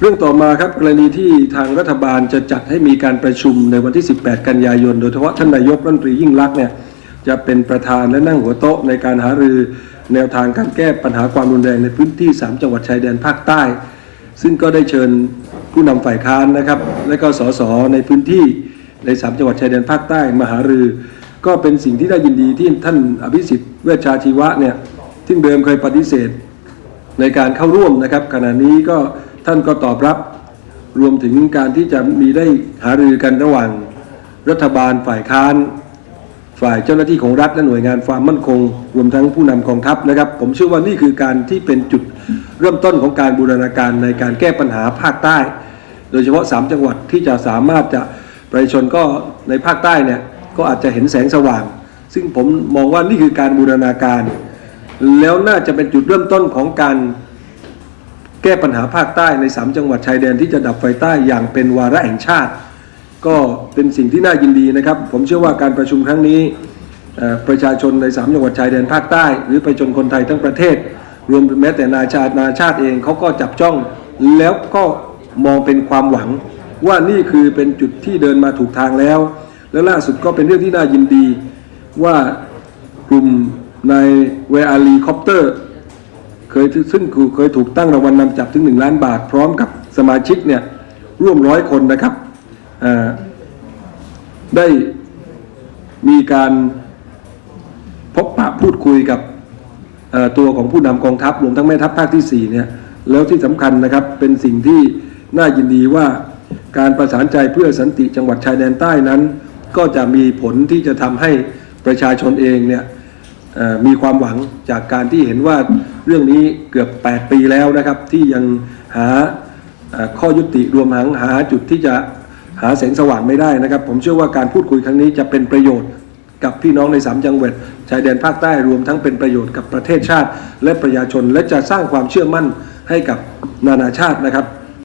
เรื่องต่อมาครับกรณีที่ทางรัฐบาลจะจัดให้มีการประชุมในวันที่ 18 กันยายน โดยเฉพาะท่านนายกรัฐมนตรียิ่งลักษณ์เนี่ยจะเป็นประธานและนั่งหัวโต๊ะในการหารือแนวทางการแก้ปัญหาความรุนแรงในพื้นที่ 3 จังหวัดชายแดนภาคใต้ ซึ่งก็ได้เชิญผู้นำฝ่ายค้านนะครับ และก็สสในพื้นที่ใน 3 จังหวัดชายแดนภาคใต้มาหารือ ก็เป็นสิ่งที่ได้ยินดีที่ท่านอภิสิทธิ์เวชชาชีวะเนี่ยซึ่เดิมเคยปฏิเสธในการเข้าร่วมนะครับขณะนี้ก็ ท่านก็ตอบรับ รวมถึงการที่จะมีได้หารือกันระหว่าง รัฐบาลฝ่ายค้าน ฝ่ายเจ้าหน้าที่ของรัฐและหน่วยงานความมั่นคง รวมทั้งผู้นำกองทัพนะครับ ผมเชื่อว่านี่คือการที่เป็นจุดเริ่มต้นของการบูรณาการในการแก้ปัญหาภาคใต้ โดยเฉพาะ 3 จังหวัดที่จะสามารถจะประชาชนก็ในภาคใต้เนี่ยก็อาจจะเห็นแสงสว่าง ซึ่งผมมองว่านี่คือการบูรณาการ แล้วน่าจะเป็นจุดเริ่มต้นของการ แก้ปัญหาภาคใต้ใน 3 จังหวัดชายแดนที่จะดับไฟใต้อย่างเป็นวาระแห่งชาติ ก็เป็นสิ่งที่น่ายินดีนะครับ ผมเชื่อว่าการประชุมครั้งนี้ประชาชนใน 3 จังหวัดชายแดนภาคใต้ หรือประชาชนคนไทยทั้งประเทศ รวมแม้แต่นาชาตินาชาติเองเขาก็จับจ้อง แล้วก็มองเป็นความหวัง ว่านี่คือเป็นจุดที่เดินมาถูกทางแล้ว และล่าสุดก็เป็นเรื่องที่น่ายินดีว่ากลุ่มในเวอาลีคอปเตอร์ เคยซึ่งเคยถูกตั้งรางวัลนนำจับถึง 1 ล้านบาท พร้อมกับสมาชิกเนี่ยร่วมร้อยคนนะครับได้มีการพบปะพูดคุยกับตัวของผู้นำกองทัพรวมทั้งแม่ทัพภาคที่4เนี่ยแล้วที่สำคัญนะครับเป็นสิ่งที่น่ายินดีว่าการประสานใจเพื่อสันติจังหวัดชายแดนใต้นั้น ก็จะมีผลที่จะทำให้ประชาชนเองเนี่ย มีความหวังจากการที่เห็นว่าเรื่องนี้เกือบ 8 ปีแล้วนะครับ ที่ยังหาข้อยุติรวมทั้งหาจุดที่จะหาแสงสว่างไม่ได้นะครับ ผมเชื่อว่าการพูดคุยครั้งนี้จะเป็นประโยชน์กับพี่น้องใน 3 จังหวัดชายแดนภาคใต้รวมทั้งเป็นประโยชน์กับประเทศชาติ และประชาชนและจะสร้างความเชื่อมั่นให้กับนานาชาตินะครับ